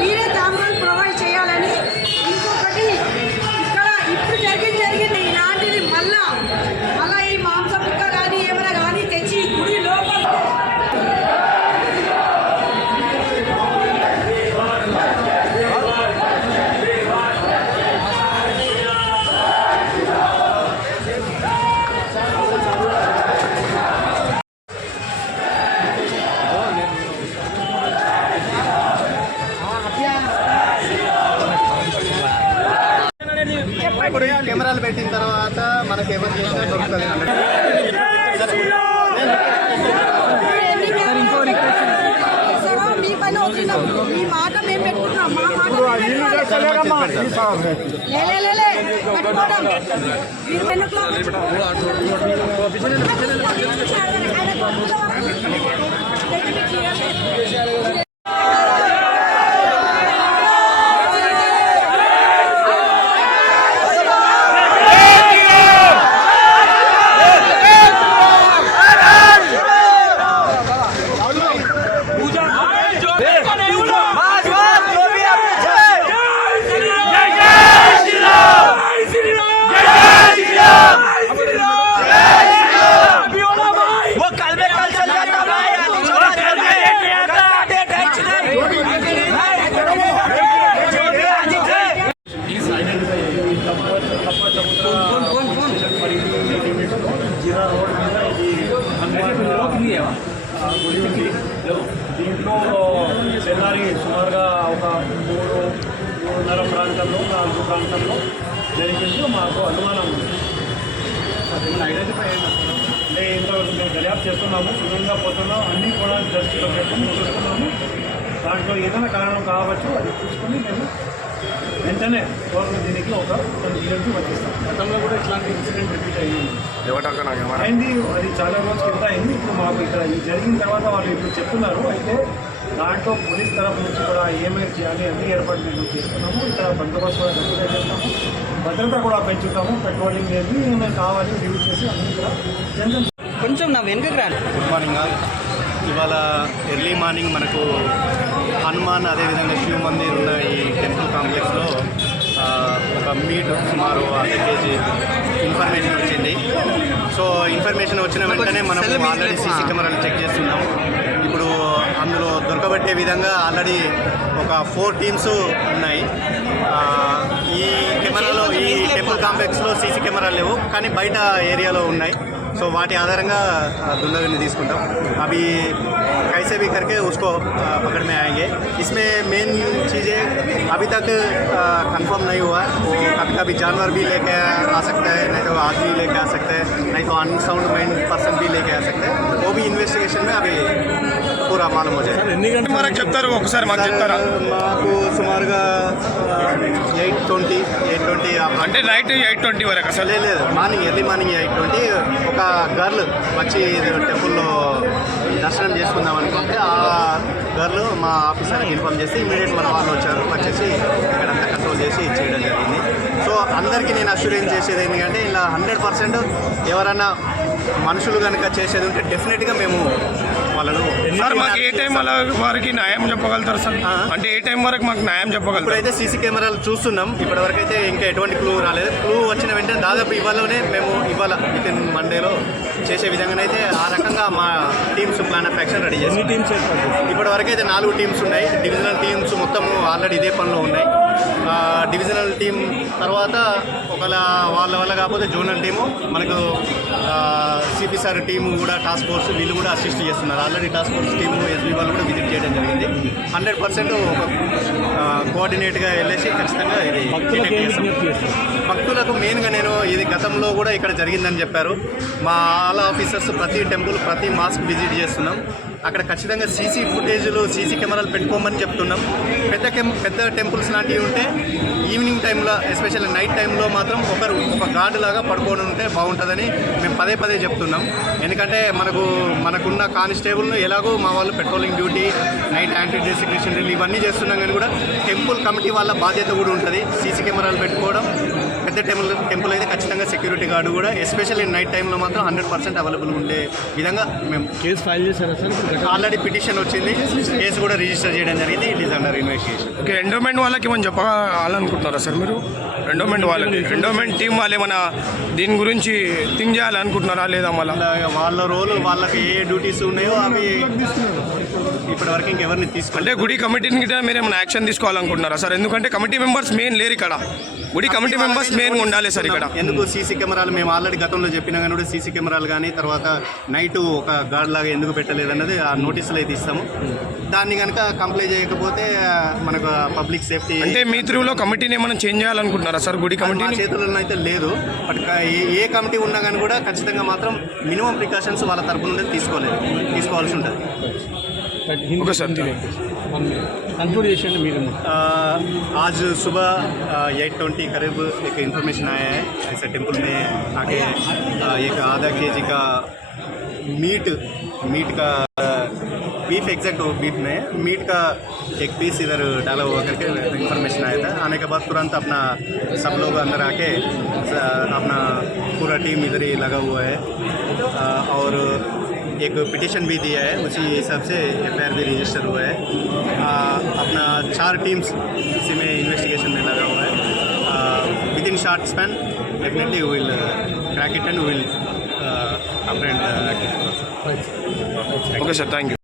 మీరే జామకాయలు ప్రొవైడ్ చేయాలని. ఇంకొకటి ఇక్కడ ఇప్పుడు జరిగింది ఇలాంటిది మళ్ళా ఈ మాంసం ముక్క కానీ ఏమైనా కానీ తెచ్చి గుడి లోపల ఇప్పుడు కెమెరాలు పెట్టిన తర్వాత మనకి ఎవరు చేసినా దొరుకుతుంది. మీ మాట మేము పెట్టుకుంటున్నాం. మా మాట దీంట్లో తెల్లారి సుమారుగా ఒక 3:30 ప్రాంతంలో 4 ప్రాంతంలో జరిగింది. మాకు అనుమానం ఐడెంటిఫై అంటే ఇంతవరకు మేము దర్యాప్తు చేస్తున్నాము. సుదూరంగా పోతున్నాం. అన్నీ కూడా దృష్టిలో పెట్టుకుని చూస్తున్నాము. దాంట్లో ఏదైనా కారణం కావచ్చు, అది చూసుకొని మేము వెంటనే గవర్నమెంట్ దీనికి ఒక ఈవెంట్ వచ్చిస్తాం. గతంలో కూడా ఇట్లాంటి ఇన్సిడెంట్ రిపీట్ అయింది. అది చాలా రోజుల కింద అయింది. ఇప్పుడు మాకు ఇక్కడ జరిగిన తర్వాత వాళ్ళు ఇప్పుడు చెప్తున్నారు. అయితే దాంట్లో పోలీస్ తరఫు నుంచి కూడా ఏమేమి చేయాలి అన్ని ఏర్పాట్లు మేము చేస్తున్నాము. ఇక్కడ బందోబస్తు కూడా గట్టిగా చేస్తాము. భద్రత కూడా పెంచుతాము. పెట్రోలింగ్ లేదు, ఏమేమి కావాలి రివ్యూ చేసి అన్ని కూడా కొంచెం నా వెనుకకు రాండి. Good morning. ఇవాళ ఎర్లీ మార్నింగ్ మనకు హనుమాన్ అదేవిధంగా శివ మందిర్ ఉన్న ఈ టెంపుల్ కాంప్లెక్స్లో ఒక మీట్ సుమారు 1/2 kg ఇన్ఫర్మేషన్ వచ్చింది. సో ఇన్ఫర్మేషన్ వచ్చిన వెంటనే మనం ఆల్రెడీ సీసీ కెమెరాలు చెక్ చేస్తున్నాము. ఇప్పుడు అందులో దొరకబట్టే విధంగా ఆల్రెడీ ఒక 4 టీమ్స్ ఉన్నాయి. ఈ కెమెరాలో ఈ టెంపుల్ కాంప్లెక్స్లో సీసీ కెమెరాలు లేవు, కానీ బయట ఏరియాలో ఉన్నాయి. సో వాటి ఆధారంగా दुंडागिरी తీసుకుంటాం. अभी कैसे भी करके उसको पकड़ में आएंगे. इसमें मेन चीज़ें अभी तक कंफर्म नहीं हुआ. कभी कभी जानवर भी लेके आ सकता है, नहीं तो आदमी लेके आ सकते हैं, नहीं तो अनसाउंड माइंड पर्सन भी लेके आ सकते हैं. वो भी इन्वेस्टिगेशन में अभी पूरा मालूम हो जाए. మాకు సుమారుగా 8:20 అంటే నైట్ 8:20 వరకు అసలు లేదు. మార్నింగ్ ఎర్లీ మార్నింగ్ 8:20 ఒక గర్ల్ వచ్చి టెంపుల్లో దర్శనం చేసుకుందాం అనుకుంటే ఆ గర్ల్ మా ఆఫీసర్కి ఇన్ఫార్మ్ చేసి ఇమీడియట్ మన వాళ్ళు వచ్చారు. వచ్చేసి ఇక్కడంతా కంట్రోల్ చేసి చేయడం జరిగింది. సో అందరికీ నేను అష్యూరెన్స్ చేసేది ఎందుకంటే ఇలా 100% ఎవరైనా మనుషులు కనుక చేసేది ఉంటే డెఫినెట్గా మేము వాళ్ళను సార్ మాకు ఏ టైం అలా వారికి న్యాయం చెప్పగలుగుతారు సార్? అంటే ఏ టైం వరకు మాకు న్యాయం చెప్పగలుగుతారు? ఇప్పుడైతే సీసీ కెమెరాలు చూస్తున్నాం. ఇప్పటివరకు అయితే ఇంకా ఎటువంటి క్లూ రాలేదు. క్లూ వచ్చిన వెంటనే దాదాపు ఇవాళనే మేము ఇవాళ వితిన్ మండేలో చేసే విధంగానైతే ఆ రకంగా మా teams plan of action ready చేసి ఇప్పటివరకు అయితే 4 టీమ్స్ ఉన్నాయి. డివిజనల్ టీమ్స్ మొత్తము ఆల్రెడీ ఇదే పనిలో ఉన్నాయి. డివిజనల్ టీం తర్వాత ఒకవేళ వాళ్ళ వల్ల కాకపోతే జోనల్ టీము, మనకు సిపిసార్ టీము కూడా టాస్క్ ఫోర్స్ వీళ్ళు కూడా అసిస్ట్ చేస్తున్నారు. Already task force team SB వాళ్ళు కూడా విజిట్ చేయడం జరిగింది. 100% ఒక కోఆర్డినేట్గా వెళ్ళేసి ఖచ్చితంగా ఇది భక్తులకు మెయిన్గా నేను ఇది గతంలో కూడా ఇక్కడ జరిగిందని చెప్పారు. మా ఆల్ ఆఫీసర్స్ ప్రతి టెంపుల్ ప్రతి మాస్క్ విజిట్ చేస్తున్నాం. అక్కడ ఖచ్చితంగా సీసీ ఫుటేజ్లు సీసీ కెమెరాలు పెట్టుకోమని చెప్తున్నాం. పెద్ద టెంపుల్స్ లాంటివి ఉంటే ఈవినింగ్ టైంలో ఎస్పెషల్లీ నైట్ టైంలో మాత్రం ఒక గార్డు లాగా పడుకొని ఉంటే బాగుంటుందని మేము పదే పదే చెప్తున్నాం. ఎందుకంటే మనకున్న కానిస్టేబుల్ను ఎలాగో మా వాళ్ళు patrolling duty, night anti designation drill ఇవన్నీ చేస్తున్నాం. కానీ కూడా టెంపుల్ కమిటీ వాళ్ళ బాధ్యత కూడా ఉంటుంది. సీసీ కెమెరాలు పెట్టుకోవడం, పెద్ద టెంపుల్ అయితే ఖచ్చితంగా సెక్యూరిటీ గార్డు కూడా, ఎస్పెషల్లీ నైట్ టైంలో మాత్రం 100% అవైలబుల్ ఉండే విధంగా మేము కేసు ఫైల్ చేశారా సార్? ఆల్రెడీ పిటిషన్ వచ్చింది, కేసు కూడా రిజిస్టర్ చేయడం జరిగింది. It is under investigation. Okay, endowment వాళ్ళకి ఏమైనా చెప్పాలనుకుంటున్నారా సార్ మీరు? ఎండోమెంట్ వాళ్ళకి, ఎండోమెంట్ టీం వాళ్ళు ఏమైనా దీని గురించి థింక్ చేయాలనుకుంటున్నారా లేదా? మళ్ళీ వాళ్ళ రోలు, వాళ్ళకి ఏ డ్యూటీస్ ఉన్నాయో అవి ఇప్పటివరకు ఇంకెవరిని అంటే గుడి కమిటీని గిట్ట మీరు ఏమైనా యాక్షన్ తీసుకోవాలనుకుంటున్నారా సార్? ఎందుకంటే కమిటీ మెంబర్స్ మెయిన్ లేరు ఇక్కడ. గుడి కమిటీ మెంబర్స్ మెయిన్ ఉండాలి సార్ ఇక్కడ. ఎందుకు సీసీ కెమెరాలు మేము ఆల్రెడీ గతంలో చెప్పినా కానీ కూడా సీసీ కెమెరాలు కానీ తర్వాత నైట్ ఒక గార్డ్ లాగా ఎందుకు పెట్టలేదు అన్నది ఆ నోటీసులు అయితే ఇస్తాము. దాన్ని కనుక కంప్లై చేయకపోతే మనకు పబ్లిక్ సేఫ్టీ అంటే మీ త్రూలో కమిటీని ఏమైనా చేంజ్ చేయాలనుకుంటున్నారా సార్? గుడి కమిటీ చేతుల్లో అయితే లేదు. బట్ ఏ కమిటీ ఉన్నా కానీ కూడా ఖచ్చితంగా మాత్రం మినిమం ప్రికాషన్స్ వాళ్ళ తరపు నుండి తీసుకోవాల్సి ఉంటుంది. ఓకే సార్, कंक्लूड చేయండి మీరు. आज सुबह 8:20 करीब एक इन्फॉर्मेशन आया है, ऐसे टेम्पल में आके एक आधा केजी का मीट का बीफ, एग्जैक्ट बीफ में मीट का एक पीस इधर डाला हुआ करके इन्फॉर्मेशन आया था. आने के बाद तुरंत अपना सब लोग अंदर आके अपना पूरा टीम इधर ही लगा हुआ है और एक पिटिशन भी दिया है. उसी हिसाब से एफआईआर भी रजिस्टर हुआ है. अपना 4 टीम्स इसी में इन्वेस्टिगेशन में लगा हुआ है. Within short span definitely will crack it and will upend. Okay sir, thank you.